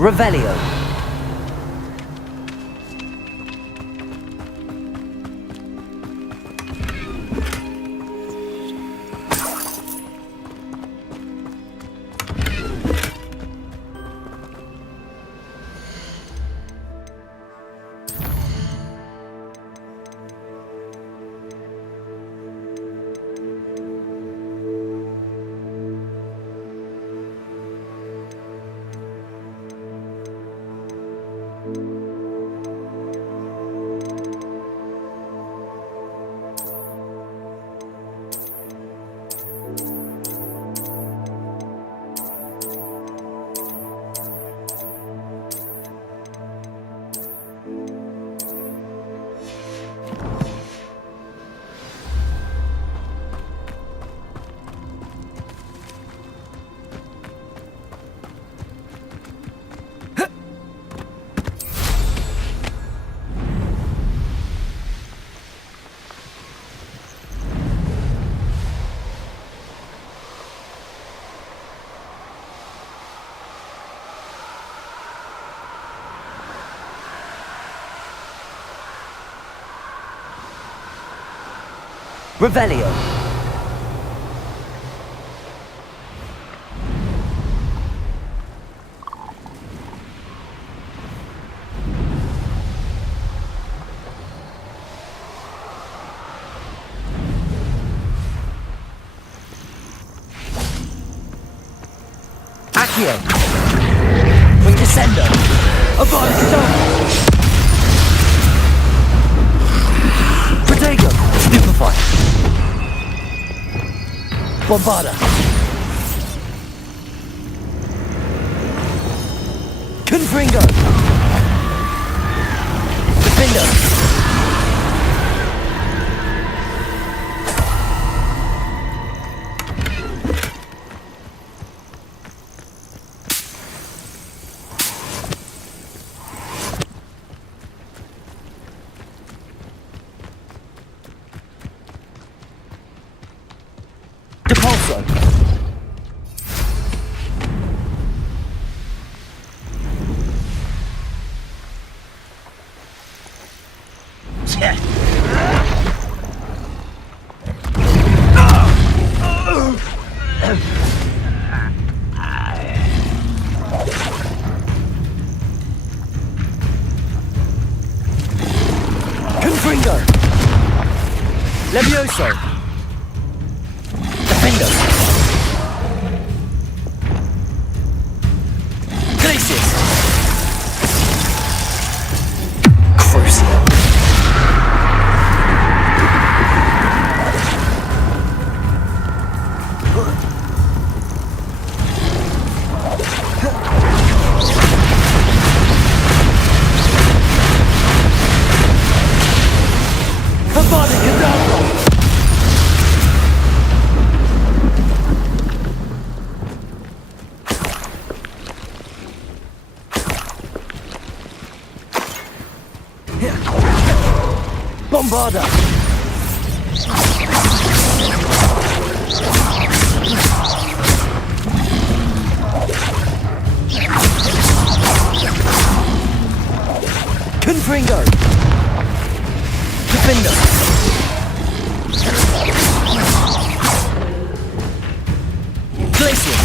Revelio. Revelio. Accio. Bring Descendo. Avance Stone. Protego. Stupefy. Bombarda. Confringo. Defender. Depulso. Confringo. Levioso. Defender. Glacius. Crucial. Bombarda. Confringo. Defender. Glacius.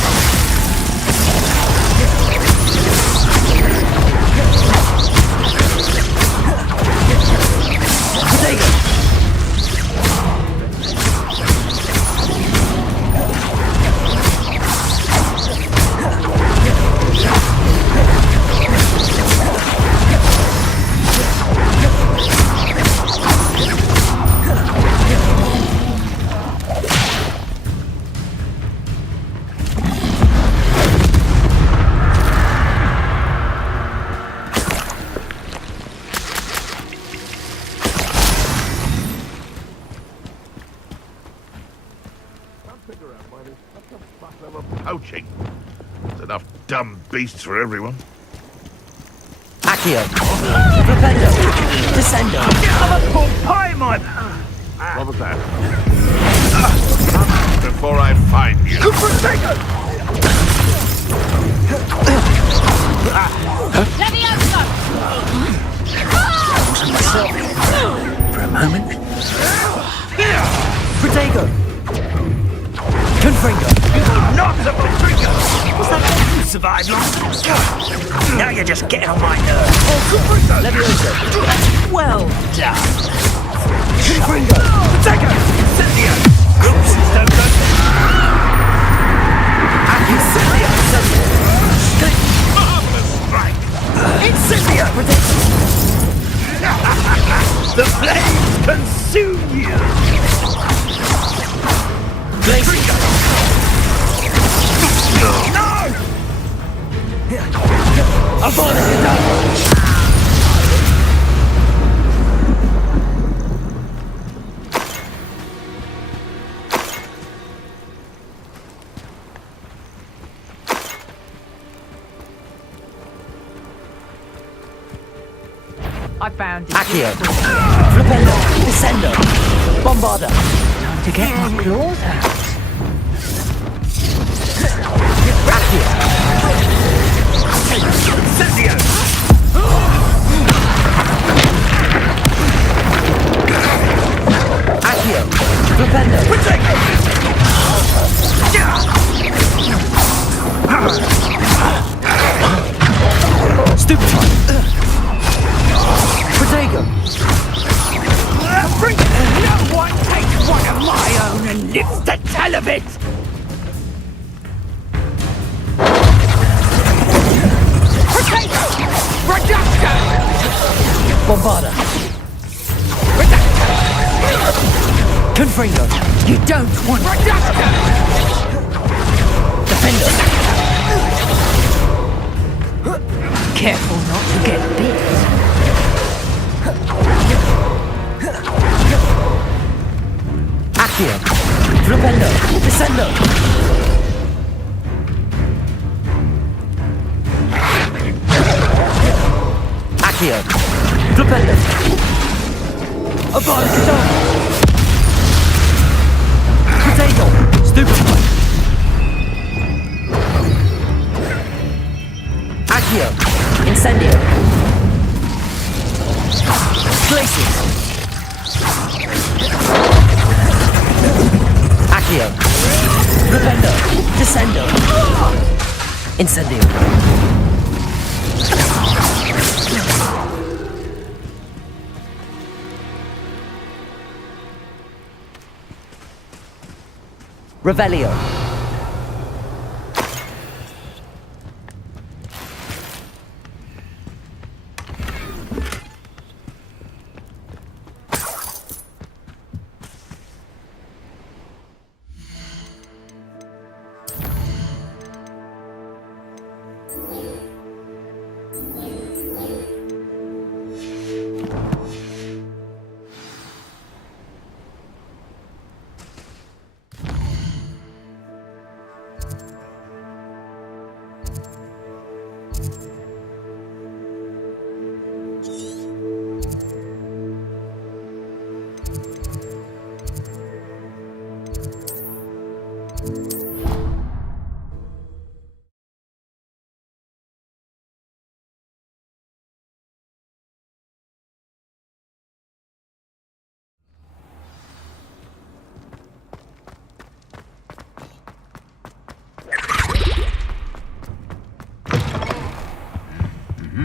Protego. Poaching. There's enough dumb beasts for everyone. Accio. Propendo. Descendo. I'm a pork pie, man! What was that? Before I find you. Protego. Confringo. Not the trigger! Was that you survived long? Now you're just getting on my nerves. Levioso. Well done. Confringo. Take it! Incendio! Oops, don't go. Incendio! Marvelous strike! Incendio! The flames consume you! Glacier. No! Avada Kedavra. I found it. Accio. Flipendo. Descendo. Bombarda. Time to get my claws out. Accio. Incendio! Accio. Flipendo. Stupefy. Protego. No one takes one of my own and lives to tell of it! Potato! Reduction! Bombarda. Confringo. You don't want reduction! Defendo. Careful not to get bit. Accio. Flipendo. Descendo. Accio. Flipendo. Avada Kedavra. Potato. Stupefy. Accio. Incendio. Glacier. Accio. Flipendo. Descendo. Incendio. Revelio.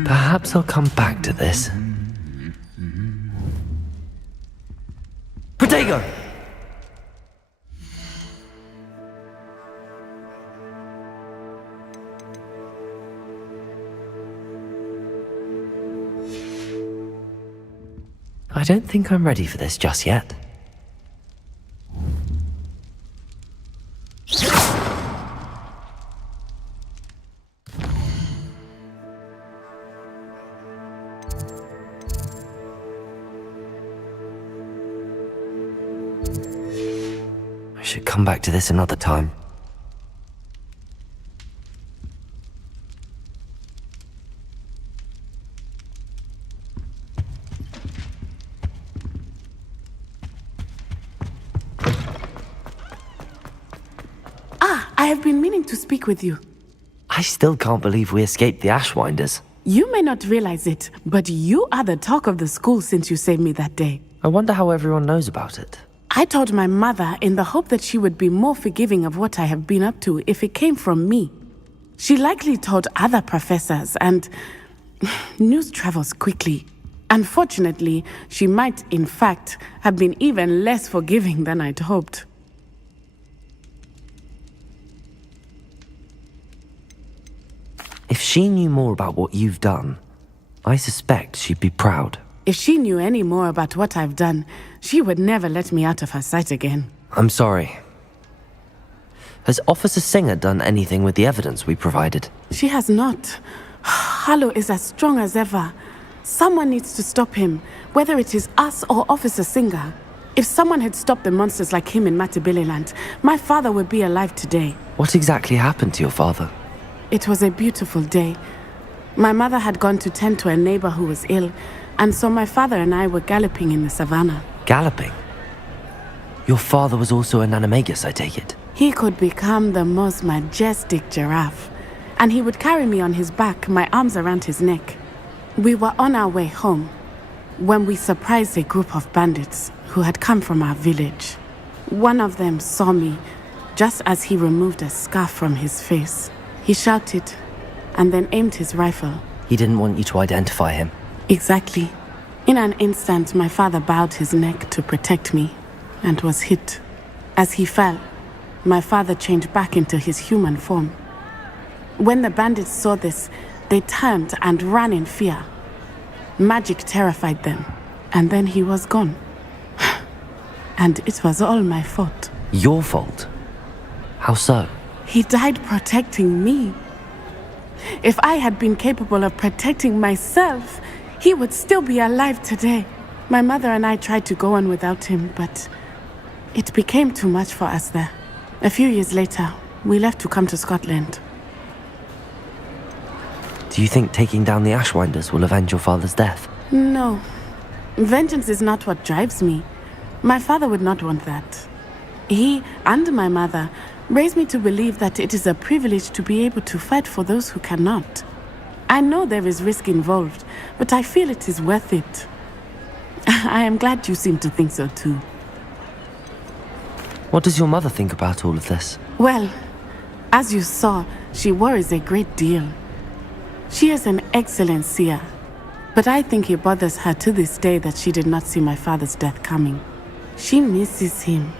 Perhaps I'll come back to this. Protego. I don't think I'm ready for this just yet. I should come back to this another time. I have been meaning to speak with you. I still can't believe we escaped the Ashwinders. You may not realize it, but you are the talk of the school since you saved me that day. I wonder how everyone knows about it. I told my mother in the hope that she would be more forgiving of what I have been up to if it came from me. She likely told other professors, and news travels quickly. Unfortunately, she might, in fact, have been even less forgiving than I'd hoped. If she knew more about what you've done, I suspect she'd be proud. If she knew any more about what I've done, she would never let me out of her sight again. I'm sorry. Has Officer Singer done anything with the evidence we provided? She has not. Harlow is as strong as ever. Someone needs to stop him, whether it is us or Officer Singer. If someone had stopped the monsters like him in Matabeleland, my father would be alive today. What exactly happened to your father? It was a beautiful day. My mother had gone to tend to a neighbor who was ill, and so my father and I were galloping in the savannah. Galloping? Your father was also an animagus, I take it? He could become the most majestic giraffe, and he would carry me on his back, my arms around his neck. We were on our way home when we surprised a group of bandits who had come from our village. One of them saw me just as he removed a scarf from his face. He shouted and then aimed his rifle. He didn't want you to identify him. Exactly. In an instant, my father bowed his neck to protect me and was hit. As he fell, my father changed back into his human form. When the bandits saw this, they turned and ran in fear. Magic terrified them, and then he was gone. And it was all my fault. Your fault? How so? He died protecting me. If I had been capable of protecting myself, he would still be alive today. My mother and I tried to go on without him, but it became too much for us there. A few years later, we left to come to Scotland. Do you think taking down the Ashwinders will avenge your father's death? No. Vengeance is not what drives me. My father would not want that. He and my mother raised me to believe that it is a privilege to be able to fight for those who cannot. I know there is risk involved, but I feel it is worth it. I am glad you seem to think so too. What does your mother think about all of this? Well, as you saw, she worries a great deal. She is an excellent seer, but I think it bothers her to this day that she did not see my father's death coming. She misses him,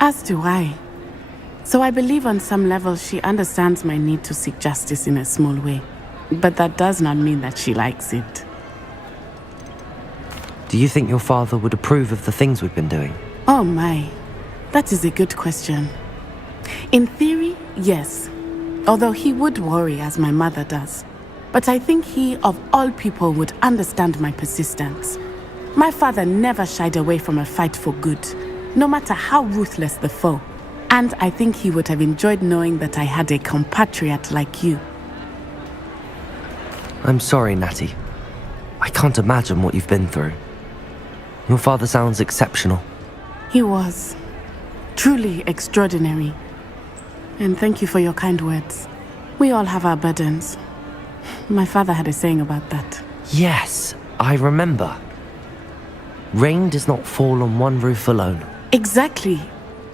as do I. So I believe on some level she understands my need to seek justice in a small way. But that does not mean that she likes it. Do you think your father would approve of the things we've been doing? Oh my, that is a good question. In theory, yes. Although he would worry as my mother does. But I think he, of all people, would understand my persistence. My father never shied away from a fight for good, no matter how ruthless the foe. And I think he would have enjoyed knowing that I had a compatriot like you. I'm sorry, Natty. I can't imagine what you've been through. Your father sounds exceptional. He was. Truly extraordinary. And thank you for your kind words. We all have our burdens. My father had a saying about that. Yes, I remember. Rain does not fall on one roof alone. Exactly.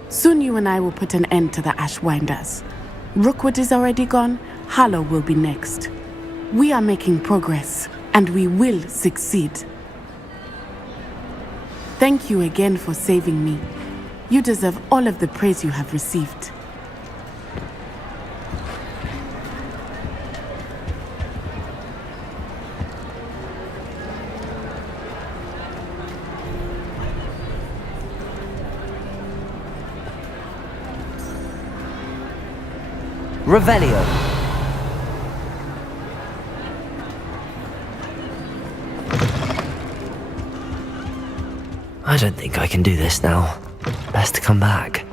Soon you and I will put an end to the Ashwinders. Rookwood is already gone. Harlow will be next. We are making progress, and we will succeed. Thank you again for saving me. You deserve all of the praise you have received. Revelio. I don't think I can do this now. Best to come back.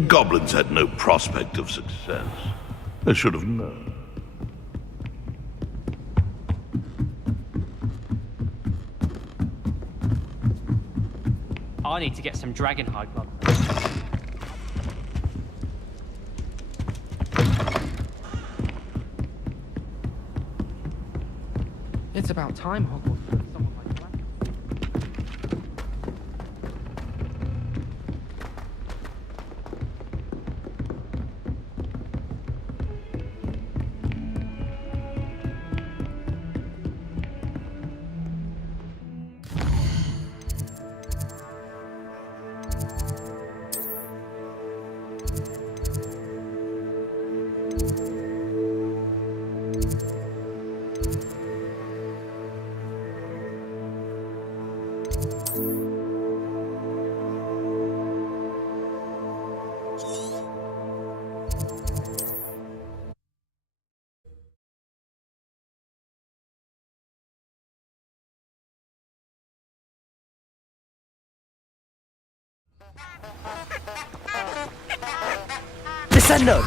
The goblins had no prospect of success. They should have known. I need to get some dragon hide club. It's about time Hogwarts put someone like that. Descendo!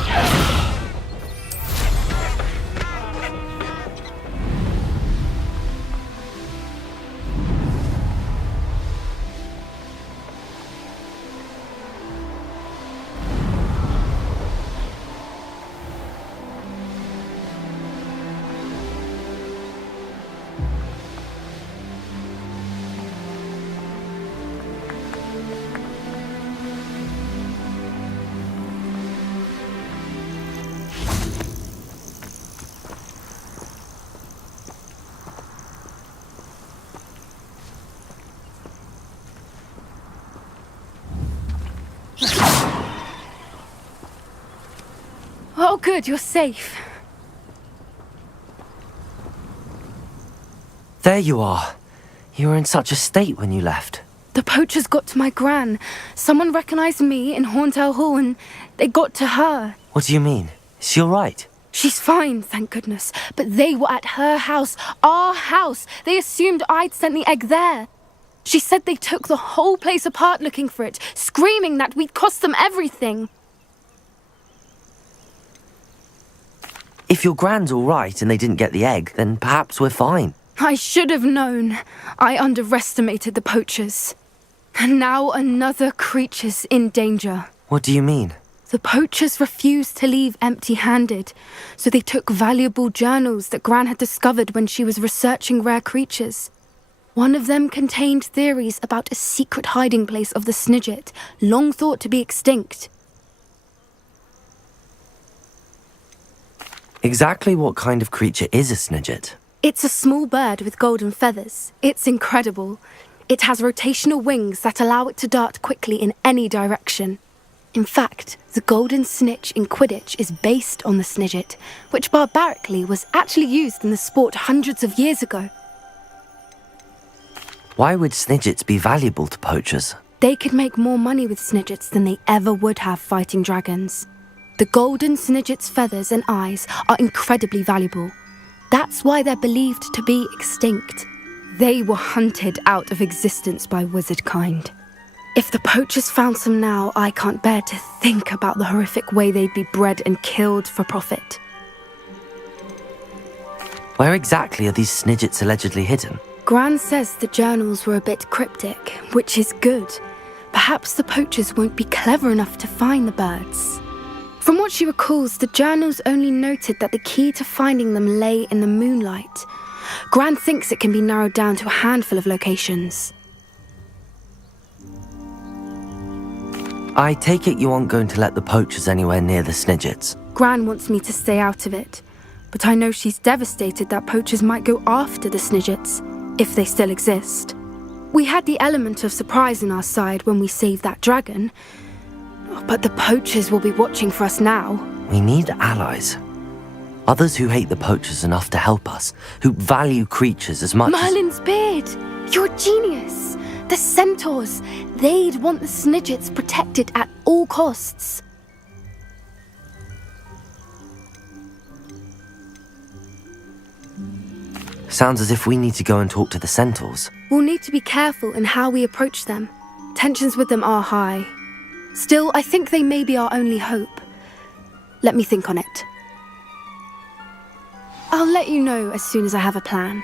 Oh, good, you're safe. There you are. You were in such a state when you left. The poachers got to my gran. Someone recognized me in Horndale Hall and they got to her. What do you mean? Is she all right? She's fine, thank goodness. But they were at her house, our house. They assumed I'd sent the egg there. She said they took the whole place apart looking for it, screaming that we'd cost them everything. If your gran's all right and they didn't get the egg, then perhaps we're fine. I should have known. I underestimated the poachers. And now another creature's in danger. What do you mean? The poachers refused to leave empty-handed, so they took valuable journals that Gran had discovered when she was researching rare creatures. One of them contained theories about a secret hiding place of the Snidget, long thought to be extinct. Exactly what kind of creature is a Snidget? It's a small bird with golden feathers. It's incredible. It has rotational wings that allow it to dart quickly in any direction. In fact, the golden snitch in Quidditch is based on the Snidget, which barbarically was actually used in the sport hundreds of years ago. Why would Snidgets be valuable to poachers? They could make more money with Snidgets than they ever would have fighting dragons. The golden Snidget's feathers and eyes are incredibly valuable. That's why they're believed to be extinct. They were hunted out of existence by wizard kind. If the poachers found some now, I can't bear to think about the horrific way they'd be bred and killed for profit. Where exactly are these Snidgets allegedly hidden? Gran says the journals were a bit cryptic, which is good. Perhaps the poachers won't be clever enough to find the birds. From what she recalls, the journals only noted that the key to finding them lay in the moonlight. Gran thinks it can be narrowed down to a handful of locations. I take it you aren't going to let the poachers anywhere near the Snidgets. Gran wants me to stay out of it, but I know she's devastated that poachers might go after the Snidgets, if they still exist. We had the element of surprise on our side when we saved that dragon, but the poachers will be watching for us now. We need allies. Others who hate the poachers enough to help us, who value creatures as much Merlin's beard! You're a genius! The centaurs! They'd want the Snidgets protected at all costs. Sounds as if we need to go and talk to the centaurs. We'll need to be careful in how we approach them. Tensions with them are high. Still, I think they may be our only hope. Let me think on it. I'll let you know as soon as I have a plan.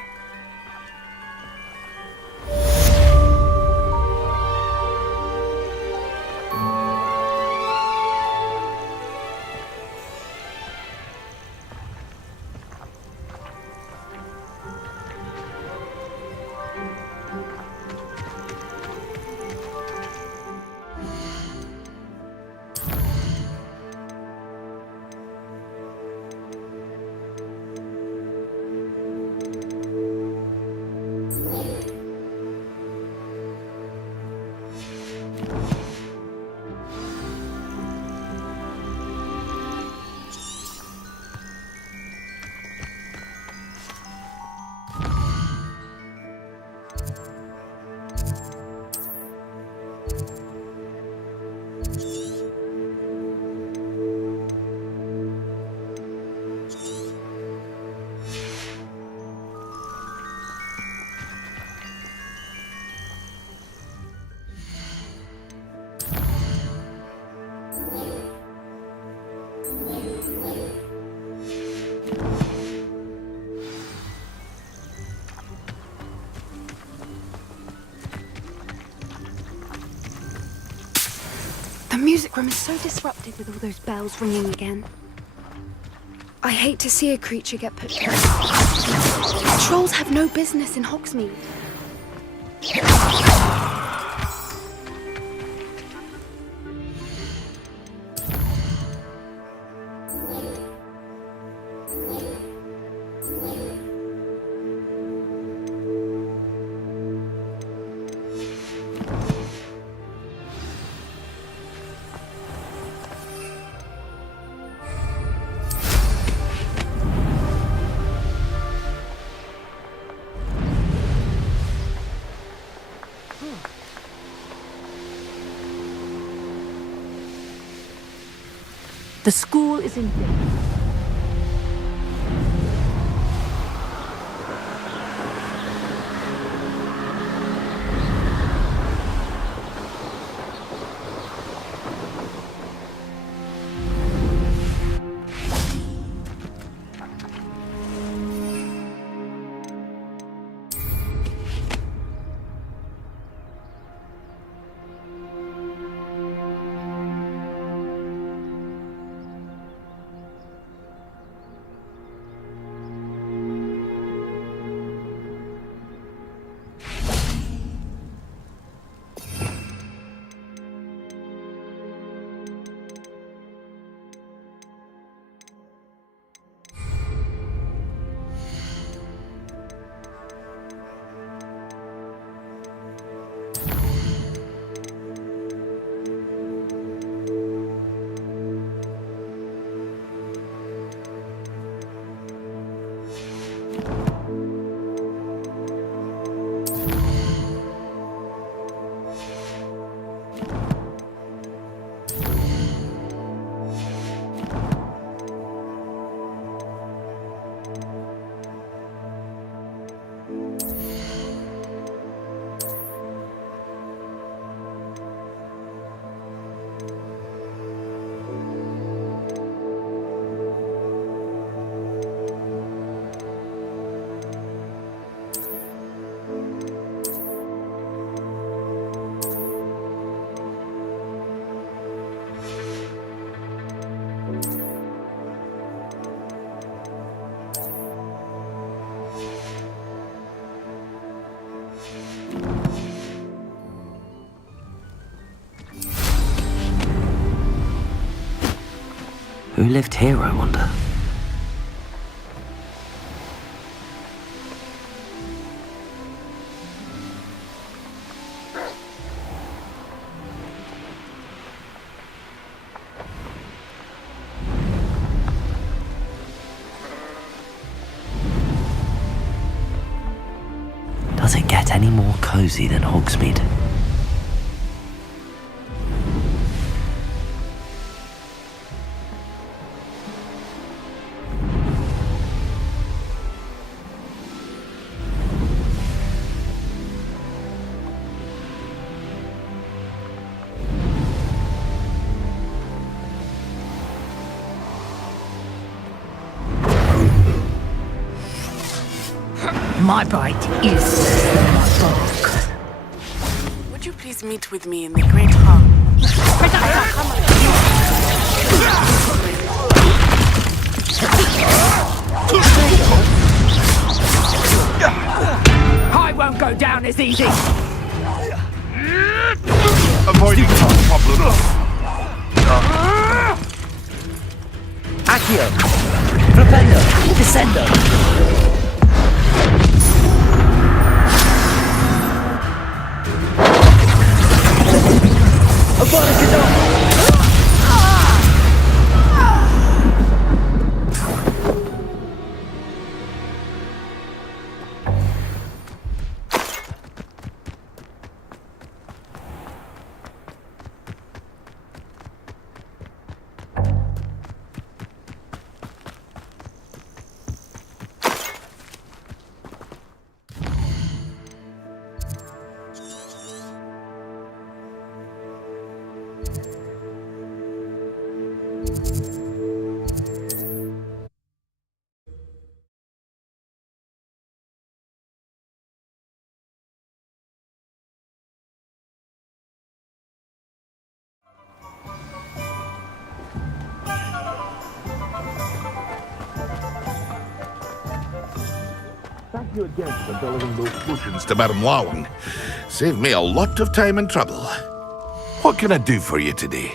The music room is so disrupted with all those bells ringing again. I hate to see a creature get put to rest. Trolls have no business in Hogsmeade. The school is in danger. Who lived here, I wonder? Does it get any more cozy than Hogsmeade? My bite is my bark. Would you please meet with me in the Great Hall? I won't go down as easy. Avoiding problem. Accio. Propendo. Descendo. Abolicidor. Thank you again for delivering those potions to Madame Lawing. Saved me a lot of time and trouble. What can I do for you today?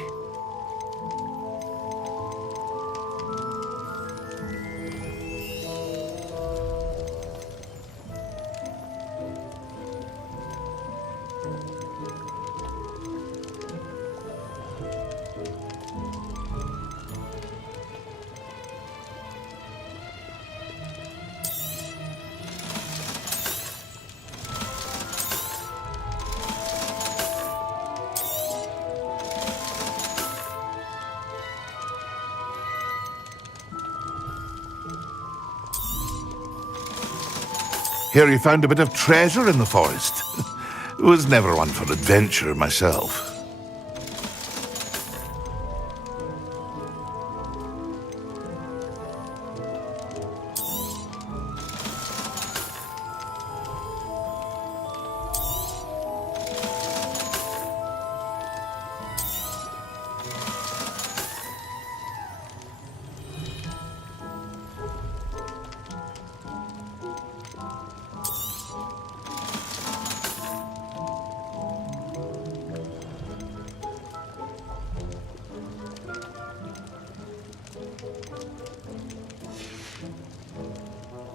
Hear you found a bit of treasure in the forest. Was never one for adventure myself.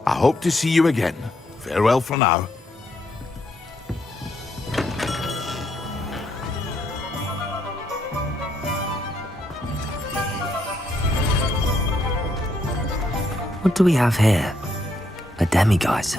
I hope to see you again. Farewell for now. What do we have here? A demiguise.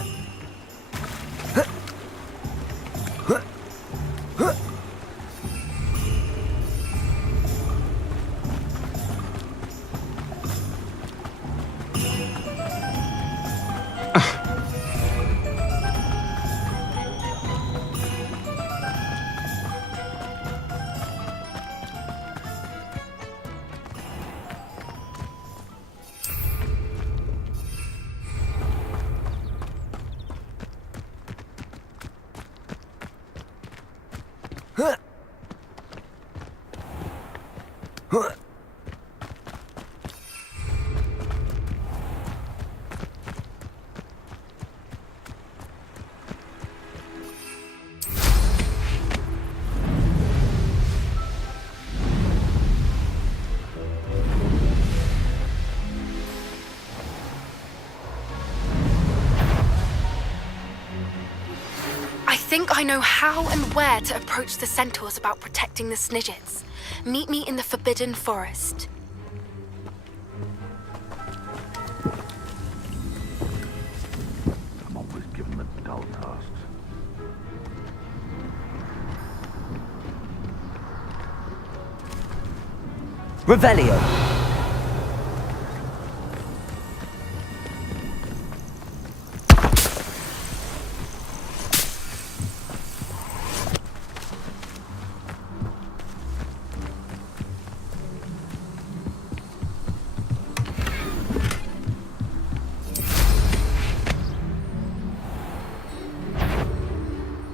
I think I know how and where to approach the centaurs about protecting the Snidgets. Meet me in the Forbidden Forest. I'm always given the dull tasks. Revelio.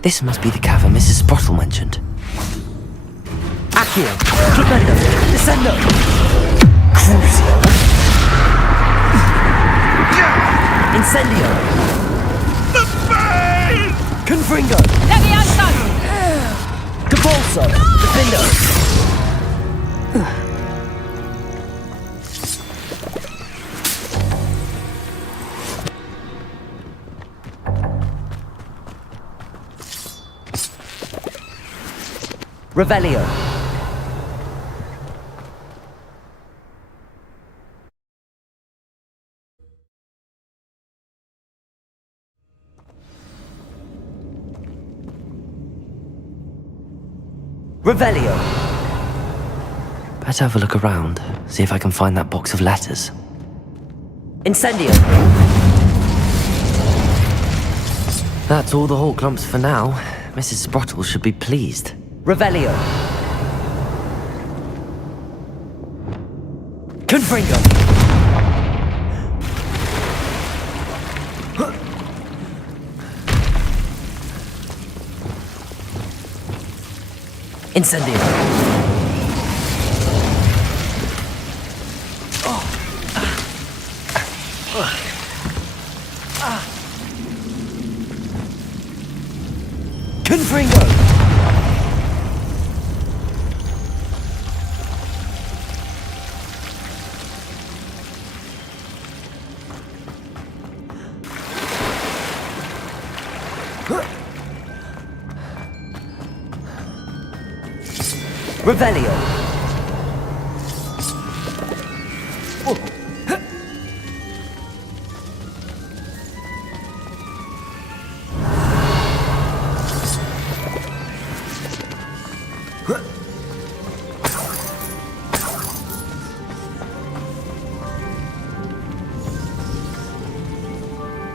This must be the cavern Mrs. Sprottle mentioned. Accio. Flipendo. Descendo. Crucio. Incendio. Confringo. Capolso. Defendo. Revelio. Revelio. Better have a look around, see if I can find that box of letters. Incendio. That's all the Hawk lumps for now. Mrs. Sprottle should be pleased. Revelio. Confringo. Incendio. Confringo. Revelio.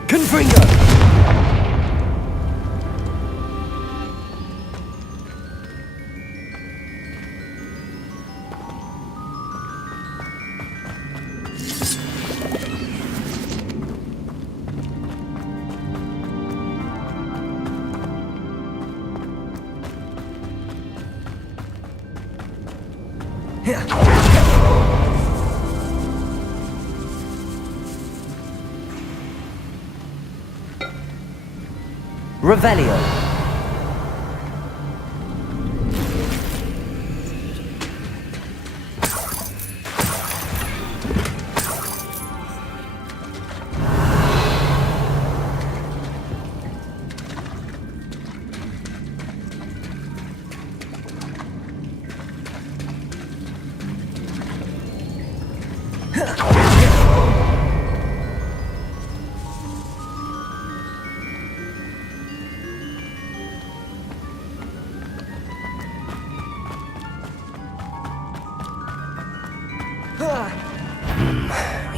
Confringo. Revelio.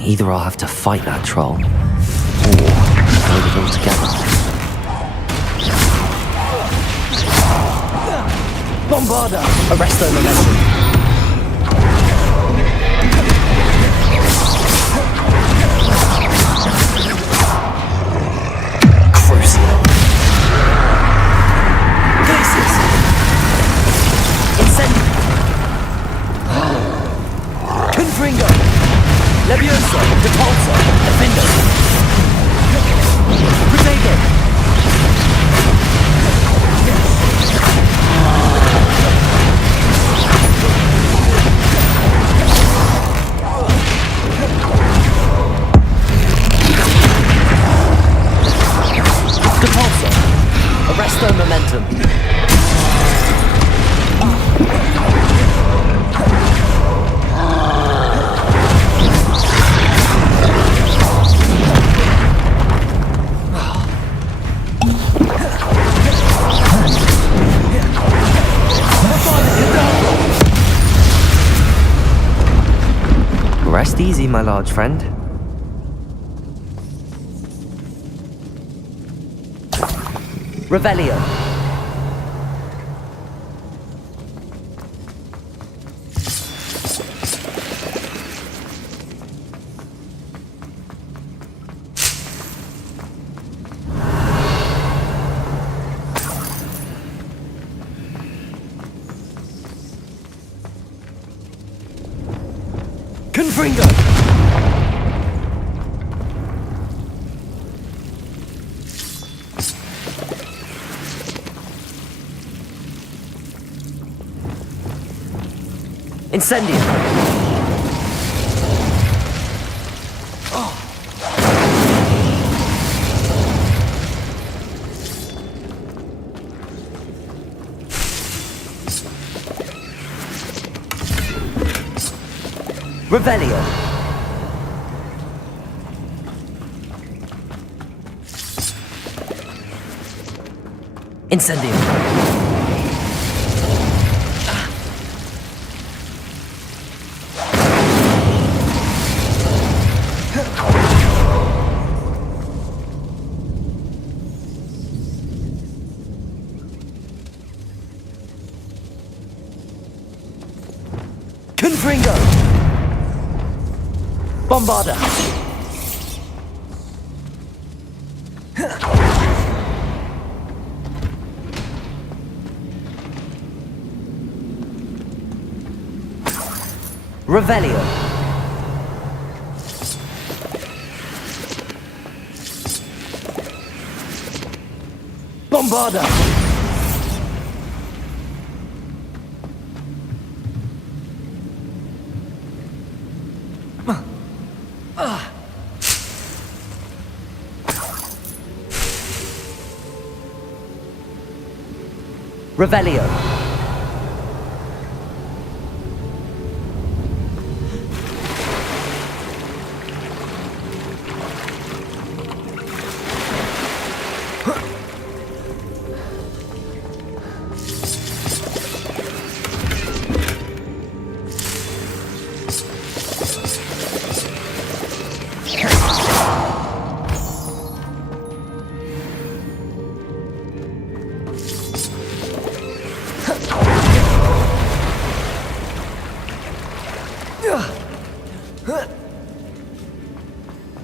Either I'll have to fight that troll, or hold it all together. Bombarda. Arresto momentum. Crucio. Glacius. Incendio. Confringo. Levioso, Depulso, Defendo. Protego. Depulso. Arresto momentum. Rest easy, my large friend. Revelio. Confringo! Incendium! Revelio! Incendium! Confringo! Bombarda! Revelio! Bombarda! Revelio.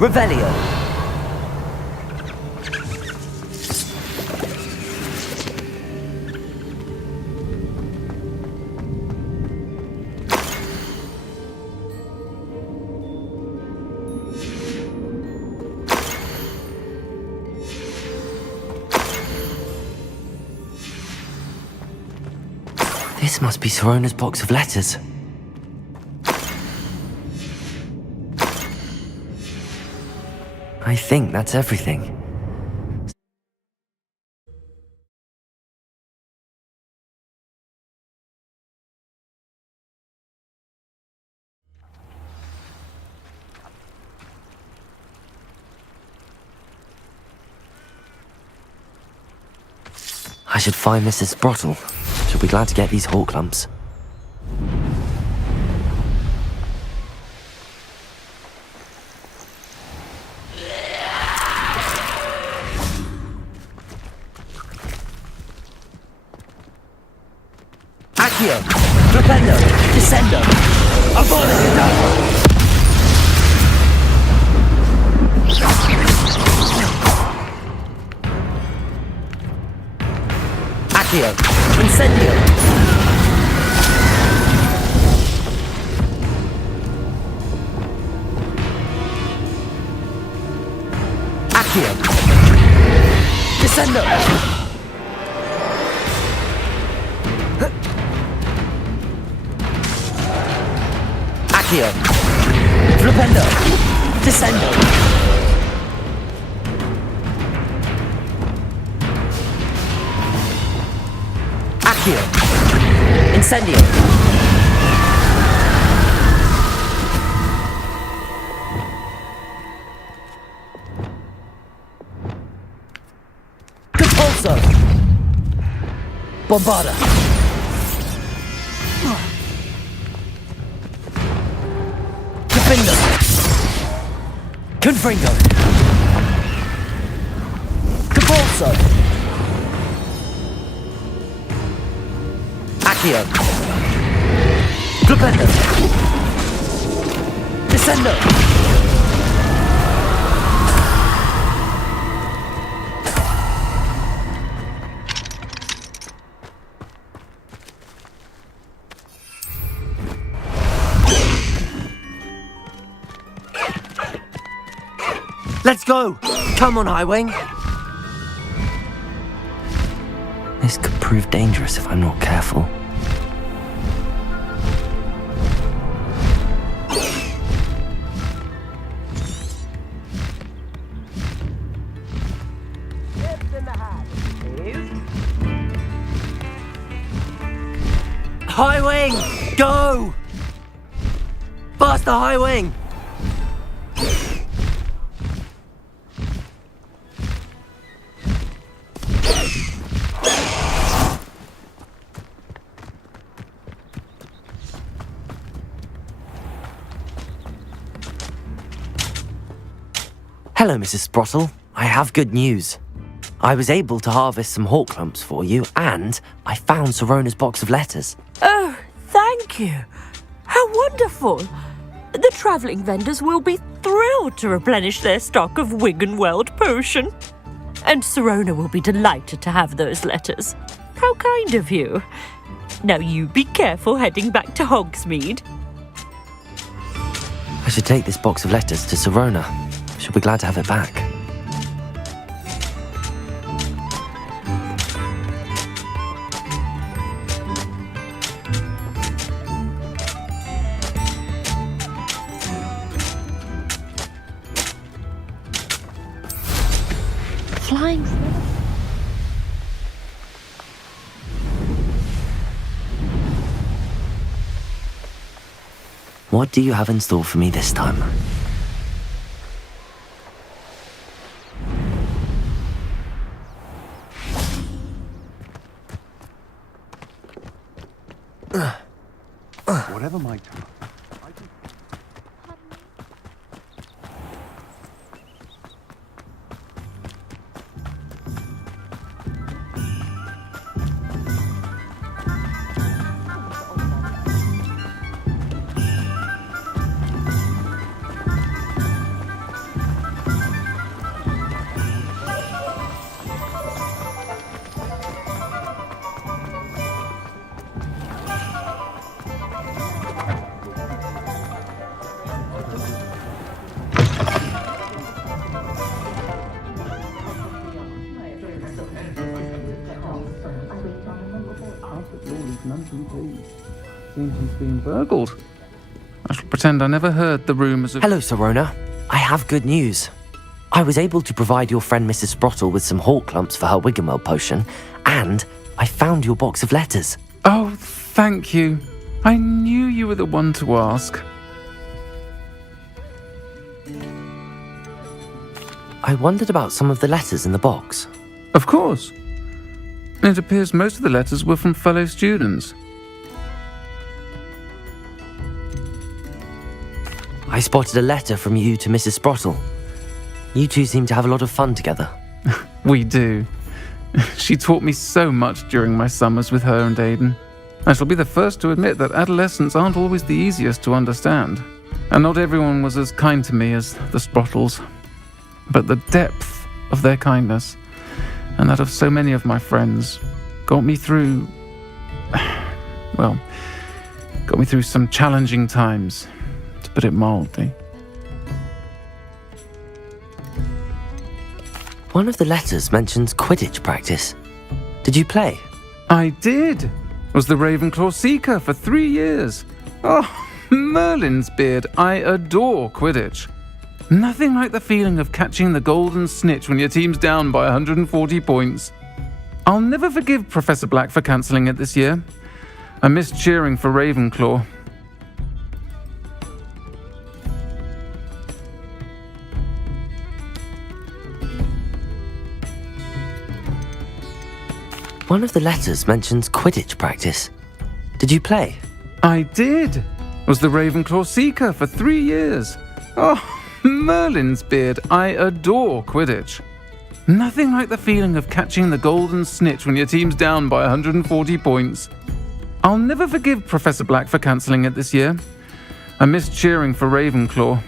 Revelio. This must be Sorona's box of letters. I think that's everything. I should find Mrs. Sprottle. She'll be glad to get these hawk lumps. Accio! Flipendo! Descendo! Abolido! Accio! Incendio! Accio! Descendo! Accio! Flipendo! Descendo! Accio! Incendio! Compulso! Bombarda! Defendo! Confringo! Compulso! Accio! Flipendo! Descendo! Let's go! Come on, Highwing! This could prove dangerous if I'm not careful. Highwing! Go! Faster, Highwing! Hello, Mrs. Sprottle. I have good news. I was able to harvest some hawk clumps for you, and I found Sirona's box of letters. Oh, thank you. How wonderful. The travelling vendors will be thrilled to replenish their stock of Wiggenweld potion. And Sirona will be delighted to have those letters. How kind of you. Now you be careful heading back to Hogsmeade. I should take this box of letters to Sirona. She'll be glad to have it back. Flying. What do you have in store for me this time? Whatever my time. Seems he's been burgled. I shall pretend I never heard the rumours of... Hello, Sirona. I have good news. I was able to provide your friend Mrs. Sprottle with some hawk clumps for her Wiggenweld potion, and I found your box of letters. Oh, thank you. I knew you were the one to ask. I wondered about some of the letters in the box. Of course. It appears most of the letters were from fellow students. I spotted a letter from you to Mrs. Sprottle. You two seem to have a lot of fun together. We do. She taught me so much during my summers with her and Aidan. I shall be the first to admit that adolescents aren't always the easiest to understand. And not everyone was as kind to me as the Sprottles. But the depth of their kindness, and that of so many of my friends, got me through... well, got me through some challenging times, to put it mildly. One of the letters mentions Quidditch practice. Did you play? I did. Was the Ravenclaw Seeker for 3 years. Oh, Merlin's beard, I adore Quidditch. Nothing like the feeling of catching the golden snitch when your team's down by 140 points. I'll never forgive Professor Black for cancelling it this year. I missed cheering for Ravenclaw. One of the letters mentions Quidditch practice. Did you play? I did. Was the Ravenclaw Seeker for 3 years. Oh, Merlin's beard, I adore Quidditch. Nothing like the feeling of catching the golden snitch when your team's down by 140 points. I'll never forgive Professor Black for cancelling it this year. I missed cheering for Ravenclaw.